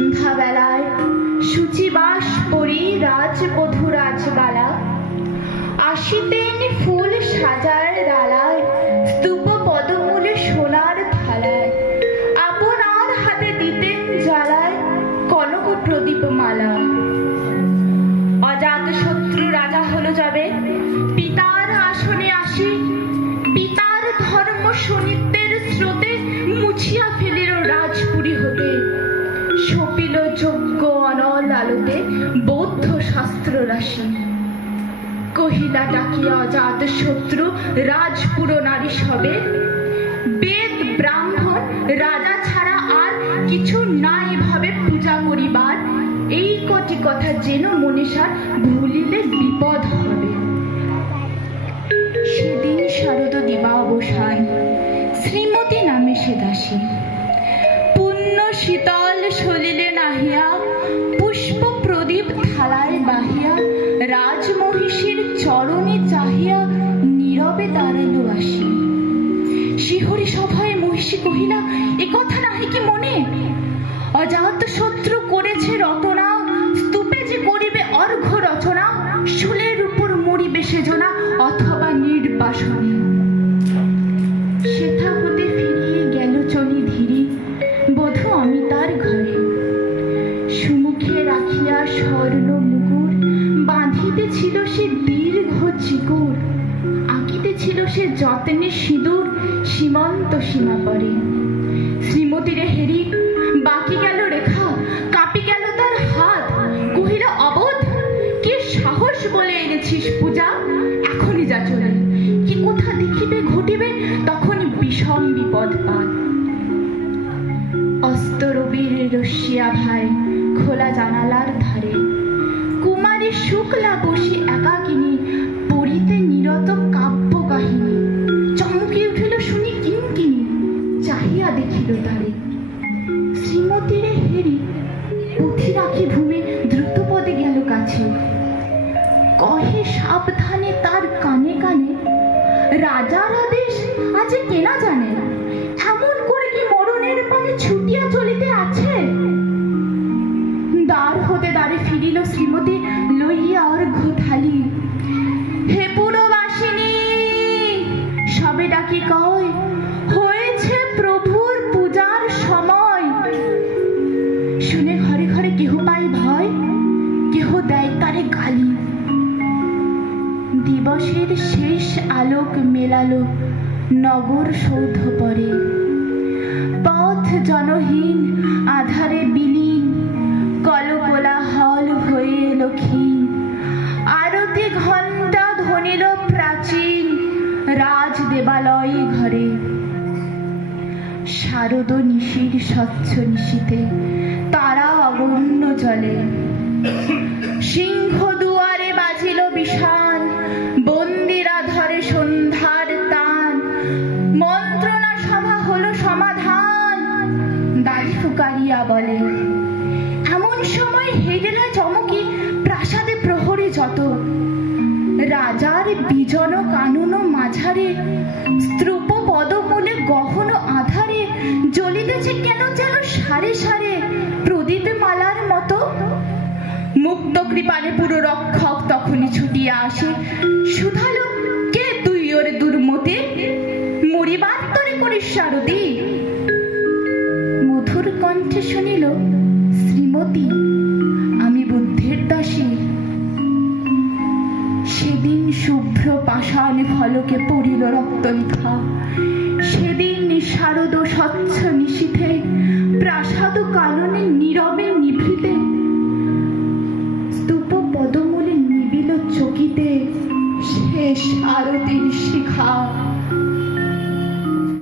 সন্ধ্যাবেলায় শুচিবাস পরি রাজবধূ রাজবালা আসিতেন ফুল সাজার ডালায়, স্তূপ পদমূলে সোনার থালায়, আপনার হাতে দিতেন জ্বালায় কনক প্রদীপ মালা। অজাত শত্রু রাজা হলো যাবে, পিতার আসনে আসি, পিতার ধর্ম শোণিত্যের স্রোতে মুছিয়া ফেলিল রাজপুরী হতে। সপিল যজ্ঞ অনল আলোতে বৌদ্ধ শাস্ত্র রাশি। কহিলা ডাকিয়া অজাত শত্রু রাজপুর নারী সবে, বেদ ব্রাহ্মণ রাজা ছাড়া আর কিছু নাই ভাবে পূজা করিবার। এই কটি কথা যেন মনীষার ভুলিলে বিপদ হবে। সেদিন শারদ দিবা অবসান, শ্রীমতী নামে সে দাসী। পুণ্য শীতল সলিলে নাহিয়া, পুষ্প প্রদীপ থালায় বাহিয়া, রাজমহিষীর চরণে চাহিয়া নীরবে দাঁড়ালো আসি। শিহরি সভায় মহিষী কহিলা, এ কথা নাহি কি মনে? অজাত শত্রু করেছে রটনা, স্তূপে যে করিবে অর্ঘ্য রচনা, শুলের উপর মরিবে সেজনা অথবা নির্বাসনে। সেথা হতে ফিরিয়ে গেল চলি ধীরে, বধূ অমিতার ঘরে। সুমুখে রাখিয়া স্বর্ণ মুকুর, বাঁধিতেছিল সে দীর্ঘ চিকুর, আঁকিতেছিল সে যত্নে সিঁদুর সীমন্ত সীমা পরে। শ্রীমতীরে হেরি বাকি গেল রেখা, কাঁপি গেল তার হাত। কহিল, অবোধ, কি সাহস বলে এনেছিস পূজা? এখনই যা চলে, কি কোথা দেখিবে ঘটিবে তখনই বিষম বিপদ পাত। অস্ত রবির রশ্মিয়া ভাই খোলা জানালার ধারে, কুমারী শুক্লা বসে একাকিনী পড়িতে নিরত কাব্য কাহিনী। চমকে উঠিল শুনি কিঙ্কিনী, চাহিয়া দেখিল তারে। শ্রীমতীরে হেরি পুঁথি রাখি ভূমে দ্রুত পদে গেল কাছে। কহে সাবধানে তার কানে কানে, রাজার আদেশ আজ কেনা জানে, এমন করে কি মরণের পানে ছুটিয়া চলিতে আছে? দ্বার হতে দ্বারে ফিরিল শ্রীমতী লইয়া অর্ঘ্য থালি। হে পুরবাসিনী, সবে ডাকি কয়, হয়েছে প্রভুর পূজার সময়। শুনে ঘরে ঘরে কেহ পায় ভয়, কেহ দেয় তারে গালি। দিবসের শেষ আলোক মেলালো নগর সৌধ পরে, পথ জনহীন আধারে বিলীন, কলকোলাহল হয়ে এলো ক্ষীণ। আরতি ঘণ্টা ধ্বনিল প্রাচীন রাজ দেবালয় ঘরে। শারদ নিশির স্বচ্ছ নিশীতে তারা অগণ্য জলে। সিংহ দুয়ারে বাজিল বিষান, বন্দিরা ধরে সন্ধ্যার তান। মন্ত্রণা সভা হলো সমাধান, দাড়ি ফুকারিয়া বলে। এমন সময় হেরেলা চমকি প্রাসাদে প্রহরী যত। রাজার বিজন কানন মাঝারে, স্তূপ পদমূলে গহন আধারে জ্বলিতেছে কেন যেন সারে সারে প্রদীপ মালার মতো। মুক্ত কৃপালে পুরো রক্ষক তখনই ছুটিয়া আসে। শুধালো, কে তুই ওরে দুর্মতি? মরিবার তরে করিস সারথি। মধুর কণ্ঠে শুনিল, শ্রীমতী, আমি বুদ্ধের দাসী। সেদিন শুভ্র পাষাণ ফলকে পড়িল রক্তলিখা। সেদিন শারদ স্বচ্ছ নিশীথে প্রাসাদ কাননে নীরবে নিভৃতে। স্তূপ পদমূলে নিবিল চকিতে শেষ আরতির শিখা।